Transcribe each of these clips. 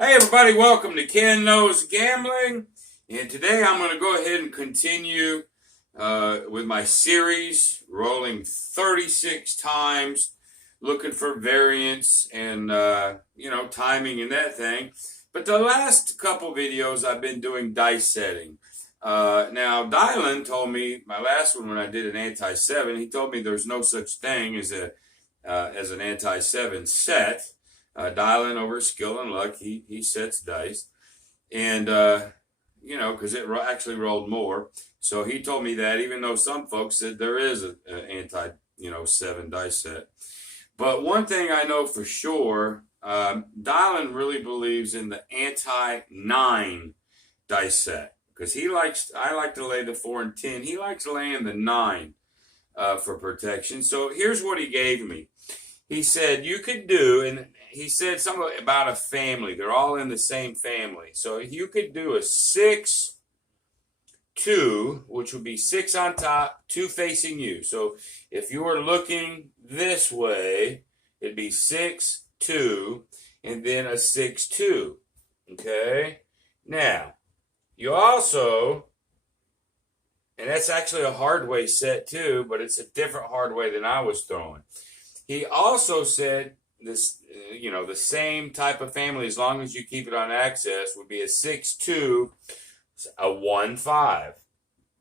Hey everybody, welcome to Ken Knows Gambling. And today I'm going to go ahead and continue with my series, rolling 36 times, looking for variance and, timing and that thing. But the last couple videos I've been doing dice setting. Now, Dylan told me, my last one when I did an anti-7, he told me there's no such thing as an anti-7 set. Dylan over Skill and Luck, he sets dice, and because it actually rolled more. So he told me that, even though some folks said there is an anti-7 dice set. But one thing I know for sure, Dylan really believes in the anti-9 dice set, because I like to lay the 4 and 10. He likes laying the 9 for protection. So here's what he gave me. He said you could do, and he said something about a family. They're all in the same family. So you could do a 6-2, which would be 6 on top, 2 facing you. So if you were looking this way, it'd be 6-2, and then a 6-2. Okay? Now, you also, and that's actually a hard way set too, but it's a different hard way than I was throwing. He also said this, the same type of family, as long as you keep it on access, would be a 6-2, a 1-5.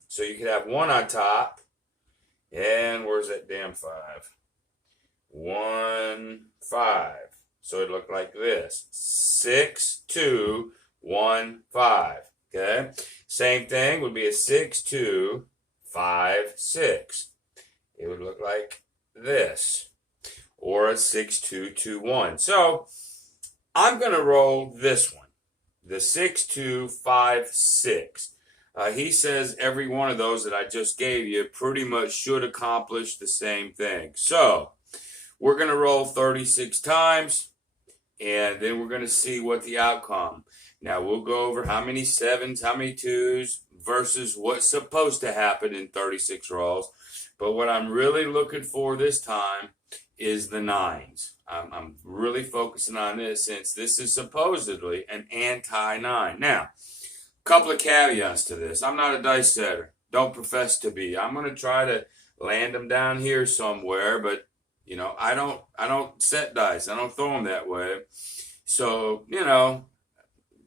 So you could have 1 on top, and where's that damn 5? 1-5. So it looked like this: 6-2, 1-5. Okay. Same thing would be a 6-2, 5-6. It would look like this. Or a 6-2-2-1. So I'm going to roll this one, the 6-2-5-6. He says every one of those that I just gave you pretty much should accomplish the same thing. So we're going to roll 36 times, and then we're going to see what the outcome. Now we'll go over how many 7s, how many 2s, versus what's supposed to happen in 36 rolls. But what I'm really looking for this time is the 9s. I'm really focusing on this, since this is supposedly an anti-9. Now, a couple of caveats to this. I'm not a dice setter. Don't profess to be. I'm going to try to land them down here somewhere, but I don't set dice. I don't throw them that way. So,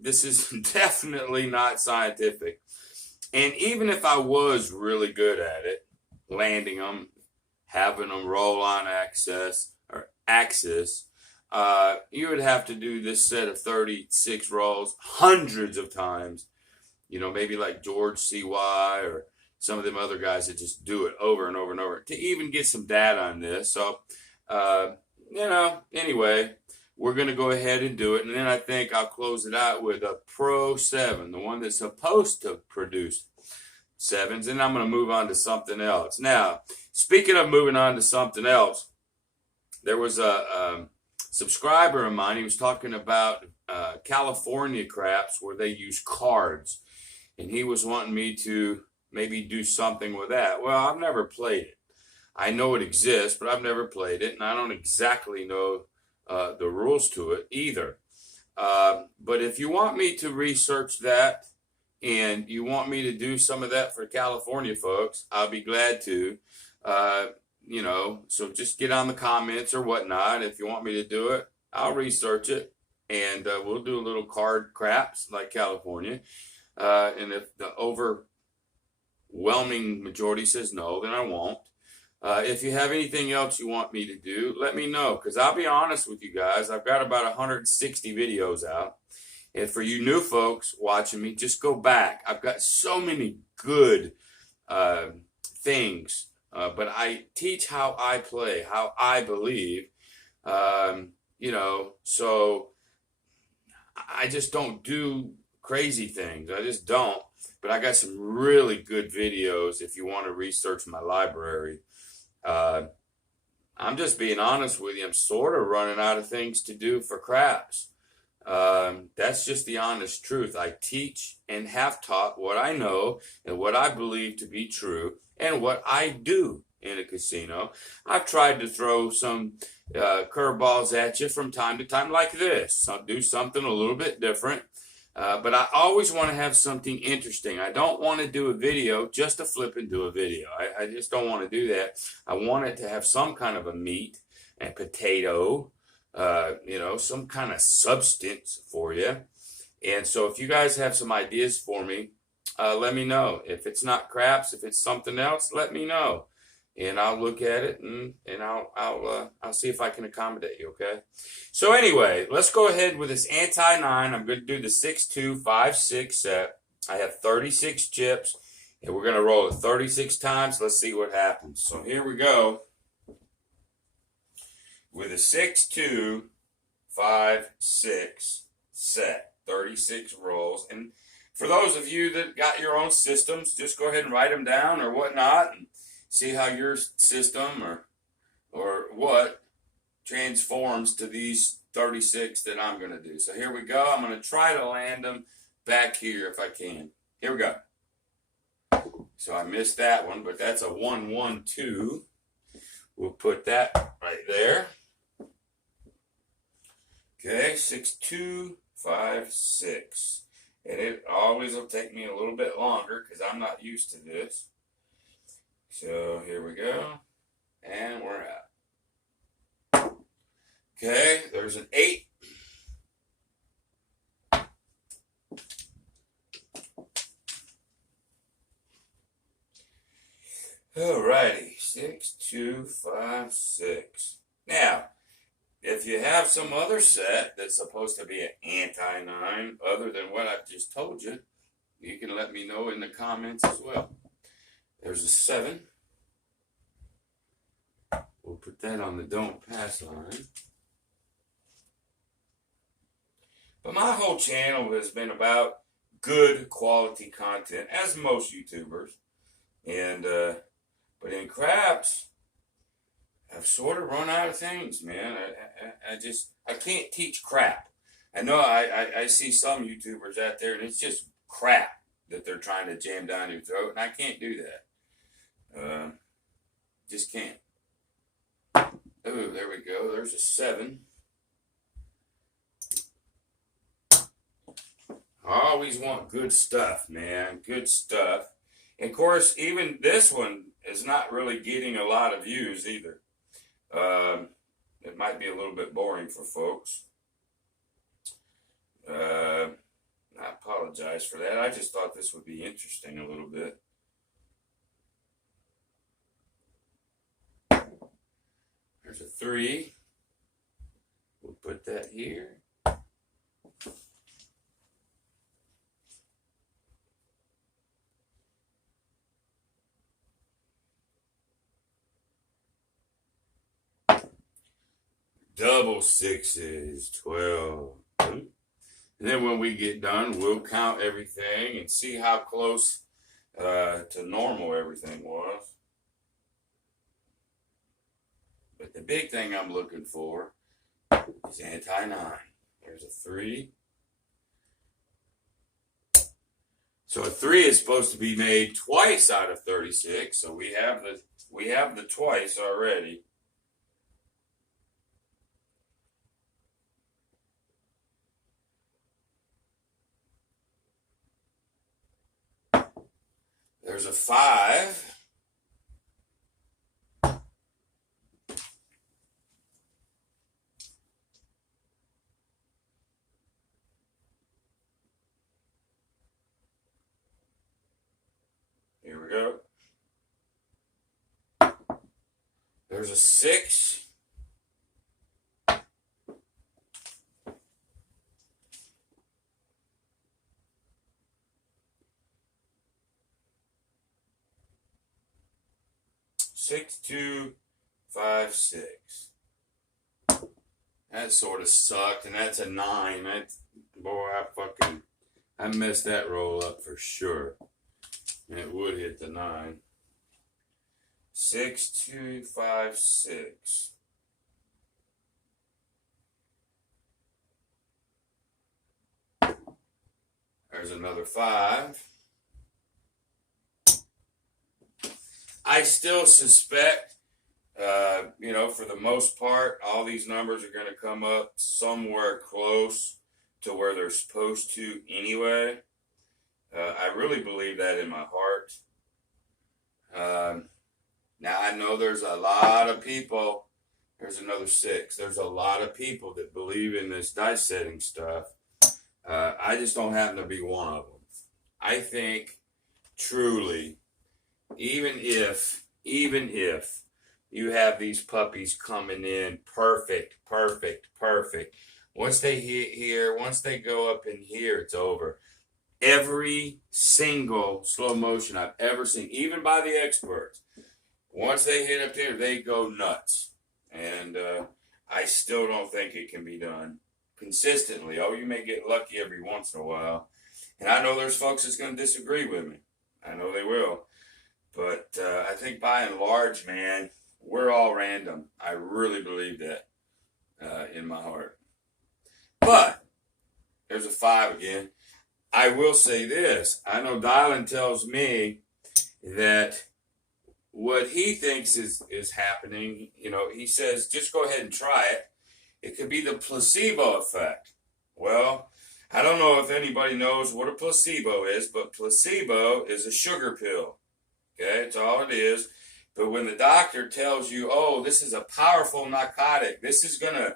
this is definitely not scientific. And even if I was really good at it, landing them, having them roll on axis, you would have to do this set of 36 rolls hundreds of times. Maybe like George C.Y. or some of them other guys that just do it over and over and over to even get some data on this. So, anyway, we're going to go ahead and do it. And then I think I'll close it out with a Pro 7, the one that's supposed to produce 7s. And I'm going to move on to something else. Now, speaking of moving on to something else, there was a subscriber of mine. He was talking about California craps where they use cards. And he was wanting me to maybe do something with that. Well, I've never played it. I know it exists, but I've never played it. And I don't exactly know the rules to it either. But if you want me to research that, and you want me to do some of that for California folks, I'll be glad to. So just get on the comments or whatnot. If you want me to do it, I'll research it, and we'll do a little card craps like California. And if the overwhelming majority says no, then I won't. If you have anything else you want me to do, let me know, because I'll be honest with you guys. I've got about 160 videos out. And for you new folks watching me, just go back. I've got so many good things, but I teach how I play, how I believe, so I just don't do crazy things. I just don't. But I got some really good videos if you want to research my library. I'm just being honest with you. I'm sort of running out of things to do for craps. That's just the honest truth. I teach and have taught what I know and what I believe to be true and what I do in a casino. I've tried to throw some curveballs at you from time to time like this. I'll do something a little bit different. But I always want to have something interesting. I don't want to do a video just to flip and do a video. I just don't want to do that. I want it to have some kind of a meat and potato, some kind of substance for you. And so if you guys have some ideas for me, let me know. If it's not craps, if it's something else, let me know. And I'll look at it and I'll see if I can accommodate you, okay? So anyway, let's go ahead with this anti-9. I'm going to do the 6-2-5-6 set. I have 36 chips, and we're going to roll it 36 times. Let's see what happens. So here we go with a 6-2-5-6 set. 36 rolls. And for those of you that got your own systems, just go ahead and write them down or whatnot and see how your system or what transforms to these 36 that I'm going to do. So here we go. I'm going to try to land them back here if I can. Here we go. So I missed that one, but that's a 1-1-2. We'll put that right there. Okay, 6-2-5-6. And it always will take me a little bit longer because I'm not used to this. So here we go. And we're out. Okay, there's an 8. Alrighty, 6-2-5-6. Now, if you have some other set that's supposed to be an anti-9 other than what I've just told you, you can let me know in the comments as well. There's a 7. We'll put that on the don't pass line. But my whole channel has been about good quality content, as most YouTubers. And but in craps, I've sort of run out of things, man. I can't teach crap. I know I see some YouTubers out there, and it's just crap that they're trying to jam down your throat, and I can't do that. Just can't. Oh, there we go. There's a 7. I always want good stuff, man. Good stuff. And of course, even this one is not really getting a lot of views either. It might be a little bit boring for folks. I apologize for that. I just thought this would be interesting a little bit. There's a 3. We'll put that here. Double 6s, 12. And then when we get done, we'll count everything and see how close to normal everything was. But the big thing I'm looking for is anti-9. There's a 3. So a 3 is supposed to be made twice out of 36. So we have the twice already. There's a 5. Here we go. There's a 6. Six, 2, 5, 6. That sort of sucked, and that's a 9. Boy, I messed that roll up for sure. And it would hit the 9. 6, 2, 5, 6. There's another 5. I still suspect, for the most part, all these numbers are going to come up somewhere close to where they're supposed to anyway. I really believe that in my heart. Now, I know there's a lot of people. There's another 6. There's a lot of people that believe in this dice setting stuff. I just don't happen to be one of them. I think truly, even if you have these puppies coming in perfect, once they hit here, once they go up in here, it's over. Every single slow motion I've ever seen, even by the experts, once they hit up there, they go nuts. And I still don't think it can be done consistently. Oh, you may get lucky every once in a while. And I know there's folks that's going to disagree with me. I know they will. But I think by and large, man, we're all random. I really believe that in my heart. But there's a 5 again. I will say this. I know Dylan tells me that what he thinks is happening, he says, just go ahead and try it. It could be the placebo effect. Well, I don't know if anybody knows what a placebo is, but placebo is a sugar pill. Okay, that's all it is. But when the doctor tells you, oh, this is a powerful narcotic, this is gonna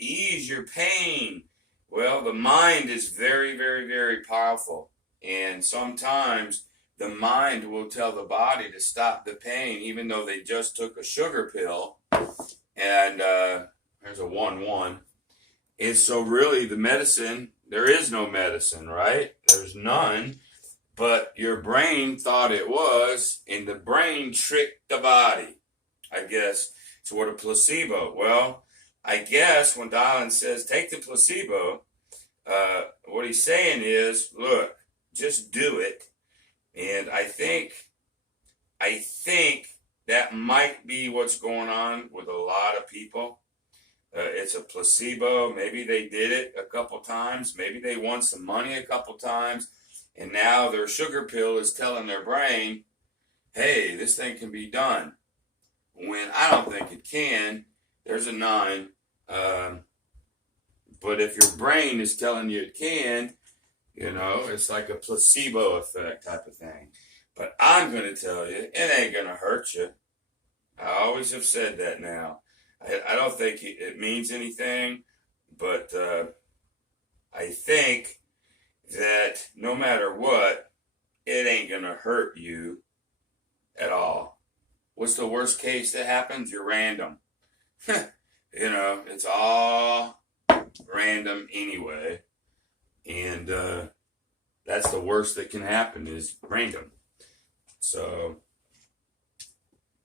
ease your pain. Well, the mind is very, very, very powerful. And sometimes the mind will tell the body to stop the pain, even though they just took a sugar pill. And there's a 1-1. And so really the medicine, there is no medicine, right? There's none. But your brain thought it was, and the brain tricked the body, I guess. So what a placebo? Well, I guess when Dylan says, take the placebo, what he's saying is, look, just do it. And I think that might be what's going on with a lot of people. It's a placebo. Maybe they did it a couple times. Maybe they won some money a couple times. And now their sugar pill is telling their brain, hey, this thing can be done. When I don't think it can. There's a 9. But if your brain is telling you it can, it's like a placebo effect type of thing. But I'm going to tell you, it ain't going to hurt you. I always have said that now. I don't think it means anything, but I think that no matter what, it ain't going to hurt you at all. What's the worst case that happens? You're random. It's all random anyway. And that's the worst that can happen is random. So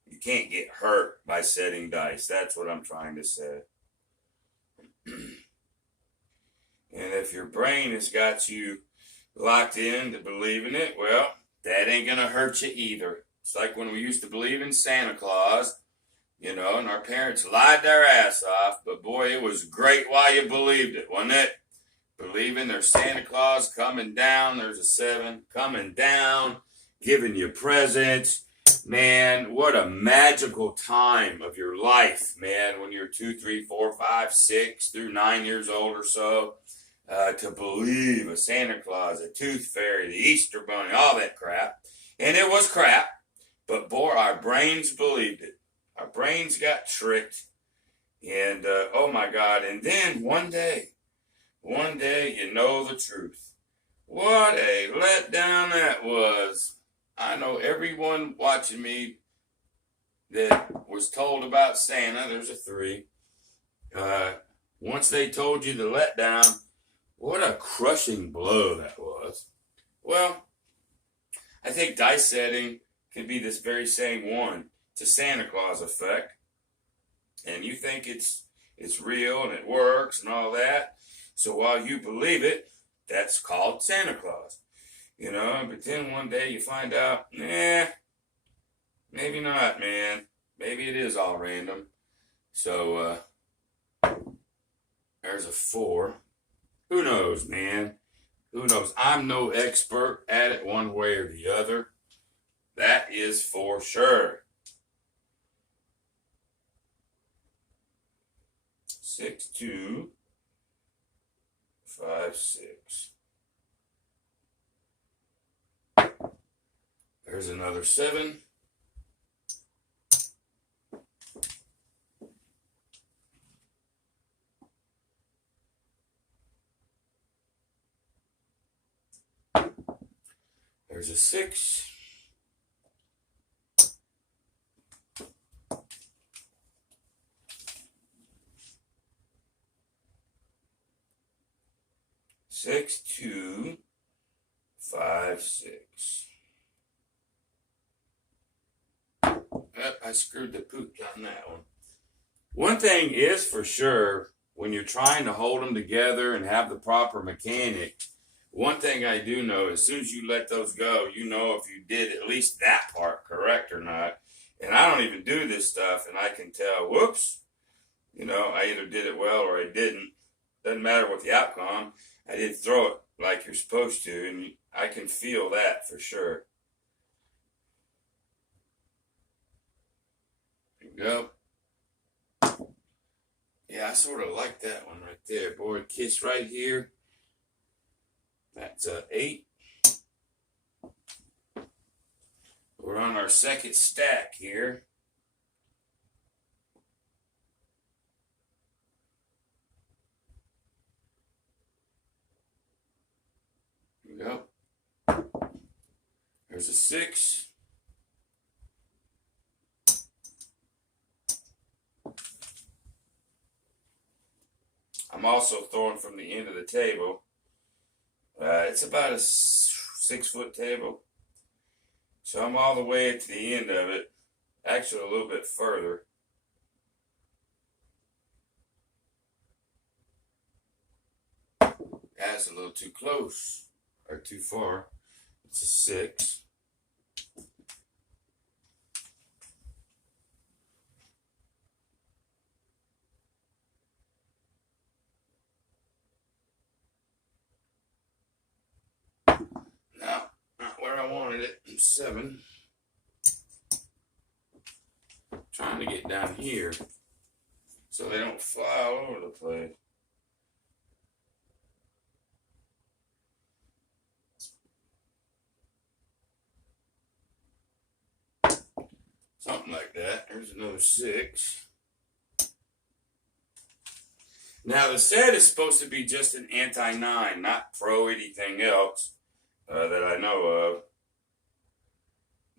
you can't get hurt by setting dice. That's what I'm trying to say. And if your brain has got you locked in to believing it, well, that ain't going to hurt you either. It's like when we used to believe in Santa Claus, and our parents lied their ass off, but boy, it was great while you believed it, wasn't it? Believing there's Santa Claus coming down, there's a 7, coming down, giving you presents. Man, what a magical time of your life, man, when you're 2, 3, 4, 5, 6 through 9 years old or so. To believe a Santa Claus, a tooth fairy, the Easter bunny, all that crap. And it was crap, but boy, our brains believed it. Our brains got tricked. And, oh my God, and then one day, you know the truth. What a letdown that was. I know everyone watching me that was told about Santa, there's a 3. Once they told you the letdown, what a crushing blow that was. Well, I think dice setting can be this very same one. It's a Santa Claus effect. And you think it's real and it works and all that. So while you believe it, that's called Santa Claus. But then one day you find out, maybe not, man. Maybe it is all random. So, there's a 4. Who knows, man? Who knows? I'm no expert at it one way or the other. That is for sure. 6, 2, 5, 6. There's another 7. There's a 6. Six, 2, 5, 6. I screwed the pooch on that one. One thing is for sure, when you're trying to hold them together and have the proper mechanic, one thing I do know, as soon as you let those go, you know if you did at least that part correct or not. And I don't even do this stuff, and I can tell, whoops, I either did it well or I didn't. Doesn't matter what the outcome. I didn't throw it like you're supposed to, and I can feel that for sure. There we go. Yeah, I sort of like that one right there. Boy, kiss right here. That's 8. We're on our second stack here. Here we go. There's a 6. I'm also throwing from the end of the table. It's about a 6-foot table. So I'm all the way to the end of it. Actually, a little bit further. That's a little too close. Or too far. It's a 6. No, not where I wanted it. 7. Trying to get down here so they don't fly all over the place. Something like that. There's another 6. Now the set is supposed to be just an anti-9, not pro anything else that I know of.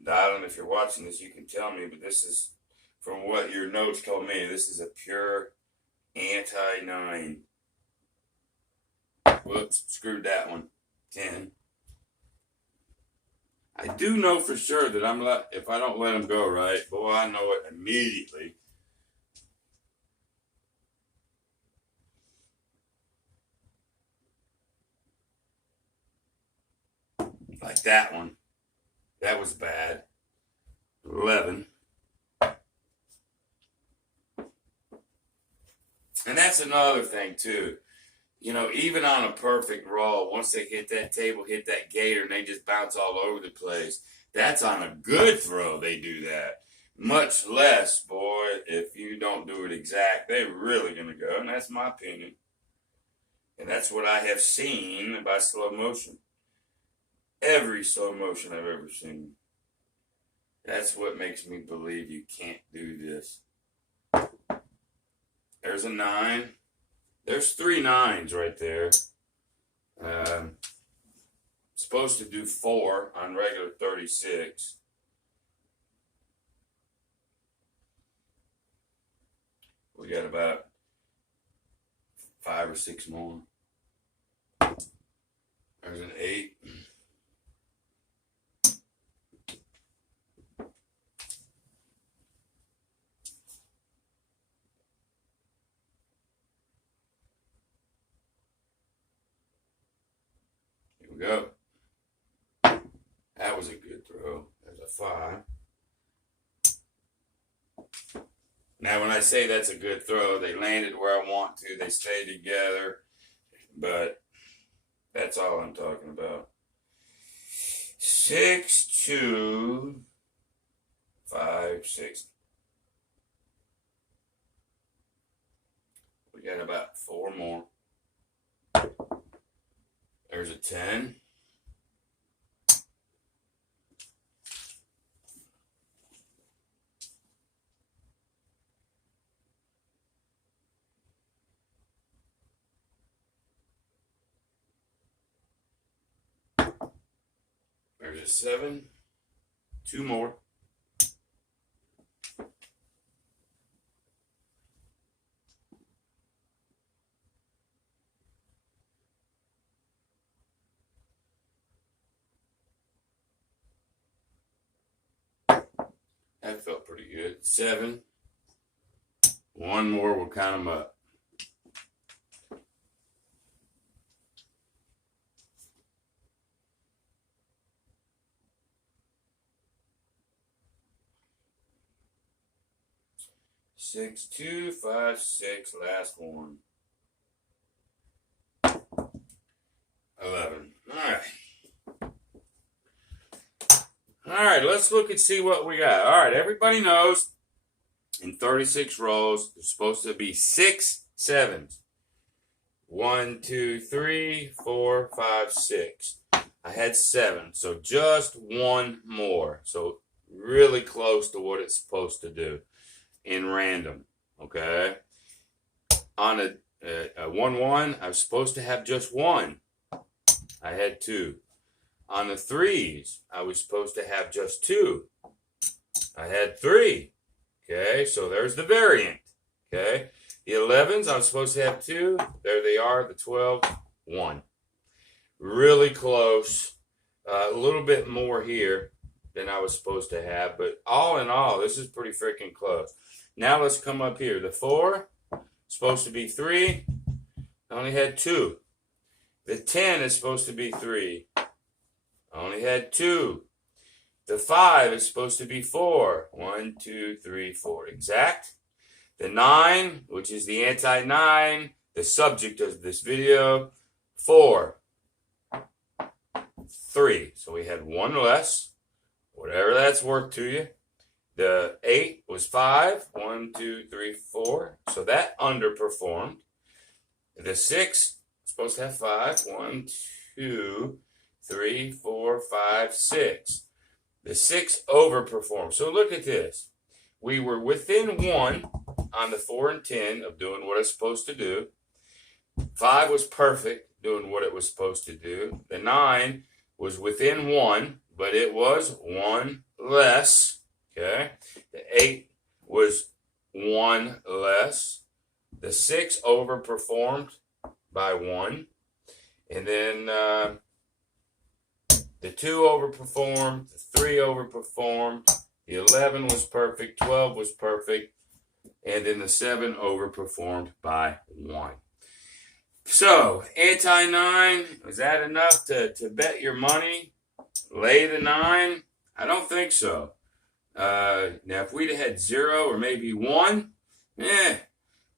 Dylan, if you're watching this, you can tell me, but this is, from what your notes told me, this is a pure anti-9. Whoops, screwed that one. 10. I do know for sure that if I don't let them go right, boy, I know it immediately. Like that one. That was bad. 11. And that's another thing, too. Even on a perfect roll, once they hit that table, hit that gator, and they just bounce all over the place, that's on a good throw they do that. Much less, boy, if you don't do it exact, they're really going to go, and that's my opinion. And that's what I have seen by slow motion. Every slow motion I've ever seen. That's what makes me believe you can't do this. There's a 9. There's 3 9s right there. Supposed to do 4 on regular 36. We got about 5 or 6 more. There's an 8. Here we go. That was a good throw. There's a 5. Now, when I say that's a good throw, they landed where I want to. They stayed together. But that's all I'm talking about. 6, 2, 5, 6. We got about 4 more. There's a 10. There's a 7. 2 more. That felt pretty good. 7. 1 more, we'll count them up. Six, 2, 5, 6, last one. 11. All right, let's look and see what we got. All right, everybody knows in 36 rolls, there's supposed to be 6 sevens. 1, 2, 3, 4, 5, 6. I had 7, so just 1 more. So really close to what it's supposed to do in random, okay? On a 1-1, I was supposed to have just 1. I had 2. On the 3s, I was supposed to have just 2. I had 3. Okay, so there's the variant. Okay, the 11s, I was supposed to have 2. There they are, the 12, 1. Really close. A little bit more here than I was supposed to have, but all in all, this is pretty freaking close. Now let's come up here. The 4, supposed to be 3. I only had 2. The 10 is supposed to be 3. I only had 2. The 5 is supposed to be 4. 1, 2, 3, 4. Exact. The 9, which is the anti-9, the subject of this video, 4. 3. So we had 1 less, whatever that's worth to you. The 8 was 5. 1, 2, 3, 4. So that underperformed. The 6, supposed to have 5. 1, 2, 3, 4, 5, 6. The 6 overperformed. So look at this. We were within 1 on the 4 and 10 of doing what it's supposed to do. 5 was perfect, doing what it was supposed to do. The 9 was within 1, but it was 1 less. Okay. The 8 was 1 less. The 6 overperformed by 1. And then the 2 overperformed, the 3 overperformed, the 11 was perfect, 12 was perfect, and then the 7 overperformed by 1. So, anti-9, was that enough to bet your money? Lay the 9? I don't think so. Now, if we'd have had 0 or maybe 1,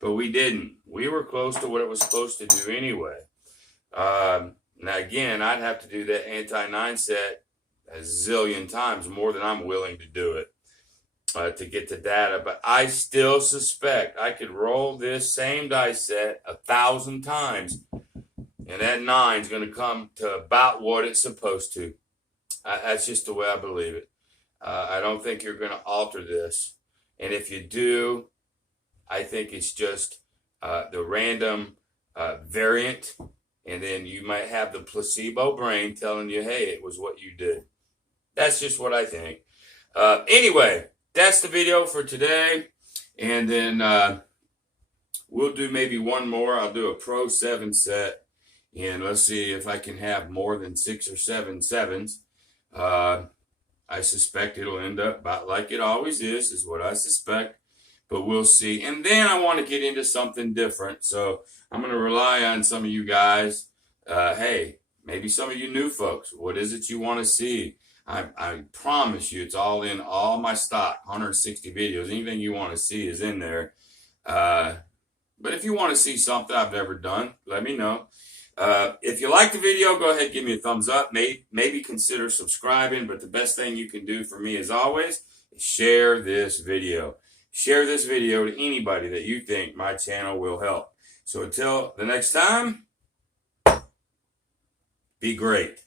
but we didn't. We were close to what it was supposed to do anyway. Now, again, I'd have to do that anti-9 set a zillion times more than I'm willing to do it to get the data. But I still suspect I could roll this same dice set 1,000 times, and that 9 is going to come to about what it's supposed to. That's just the way I believe it. I don't think you're going to alter this. And if you do, I think it's just the random variant. And then you might have the placebo brain telling you, hey, it was what you did. That's just what I think. Anyway, that's the video for today. And then we'll do maybe one more. I'll do a Pro 7 set. And let's see if I can have more than 6 or 7 sevens. I suspect it'll end up about like it always is what I suspect. But we'll see. And then I want to get into something different. So I'm going to rely on some of you guys. Hey, maybe some of you new folks. What is it you want to see? I promise you it's all in all my stock, 160 videos. Anything you want to see is in there. But if you want to see something I've never done, let me know. If you like the video, go ahead and give me a thumbs up. Maybe consider subscribing, but the best thing you can do for me, as always, is share this video. Share this video to anybody that you think my channel will help. So until the next time, be great.